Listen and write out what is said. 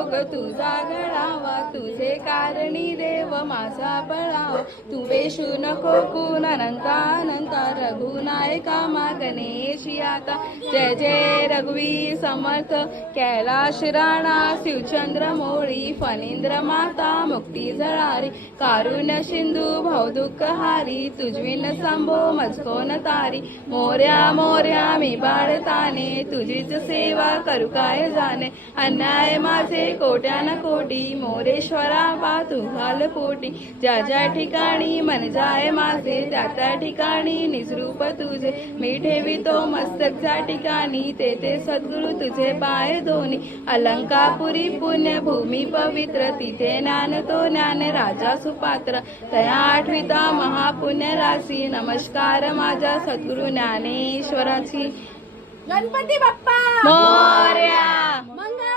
योग तुझा घडावा, तुझे कारणी देव माझा बळावा. तू वेशू नको कुण अनंता अनंता, रघुनायका मा गणेशी आता. जय जय रघुवीर समर्थ, कैलाश राणा शिवचंद्र मोळी. फणींद्र माता मुक्ती झळारी, कारुण्य सिंधू भवदुःख हारी. तुझविन संभो मजकोन तारी, मोर्या मोर्या मी बाळताने. तुझीच सेवा करू काय जाणे, अन्याय माझे कोट्यान कोटी. मोरेश्वरा पा तू घाल पोटी, ज्या ज्या ठिकाणी मन जाय माझे, त्या त्या ठिकाणी निजरूप तुझे. मी ठेवितो मस्तक ज्या ठिकाणी, ते ते सद्गुरु तुझे पाय दोन्ही. अलंकापुरी पुण्यभूमी पवित्र, तिथे ज्ञान तो ज्ञान राजा सुपात्र. तया आठविता महापुण्य राशी, नमस्कार माझ्या सद्गुरु ज्ञानेश्वराची. गणपती बाप्पा मोरया. मंगल